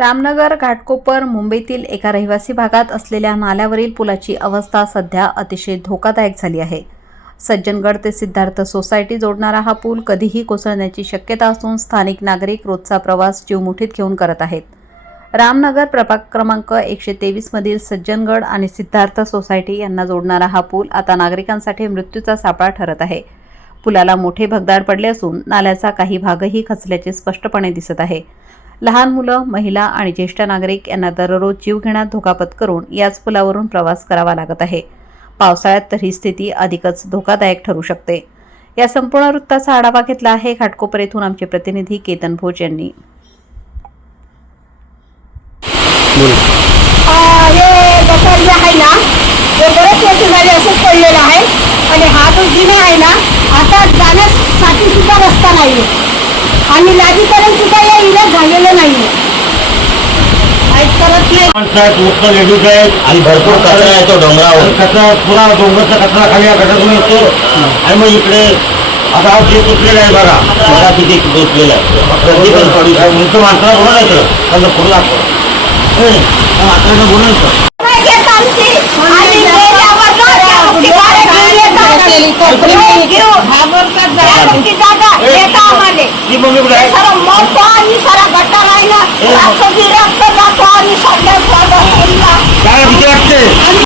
रामनगर घाटकोपर मुंबईतील एका रहिवासी भागात असलेल्या नाल्यावरील पुलाची अवस्था सध्या अतिशय धोकादायक झाली आहे। सज्जनगड ते सिद्धार्थ सोसायटी जोडणारा हा पूल कधीही कोसळण्याची शक्यता असून स्थानिक नागरिक रोजचा प्रवास जीव मुठीत घेऊन करत आहेत। रामनगर प्रभाग क्रमांक 123 मधील सज्जनगड आणि सिद्धार्थ सोसायटी यांना जोडणारा हा पूल आता नागरिकांसाठी मृत्यूचा सापळा ठरत आहे। पुलाला मोठे भगदाड पडले असून नाल्याचा काही भागही खचल्याचे स्पष्टपणे दिसत आहे। लहान मुलं, महिला आणि ज्येष्ठ नागरिक यांना दररोज जीवघेण्यात धोका पत्करून याच पुलावरून प्रवास करावा लागत आहे। पावसाळ्यात तर ही स्थिती अधिकच धोकादायक ठरू शकते। या संपूर्ण वृत्ताचा आढावा घेतला आहे घाटकोपर येथून आमचे प्रतिनिधी केतन भोज यांनी। हे गटर जे आहे ना ते बरेच वर्ष झाले असंच पडलेलं आहे आणि हा जो जिना आहे ना आता जाण्यासाठी सुद्धा रस्ता नाही आणि लादीकरण सुद्धा या इलाज झालेलं नाही मोठं लेडीज आहेत आणि भरपूर कचरा येतो डोंगरावर। कचरा पुरा डोंगरचा कचरा खाली या गटातून येतो आणि मग इकडे आता हा जे तुटलेला आहे बघा, मला किती तुटलेला आहे। उंच माणसाला बोलायचं त्यांना पुढे दाखव माणसाला बोलायचं काय भीती वाटते।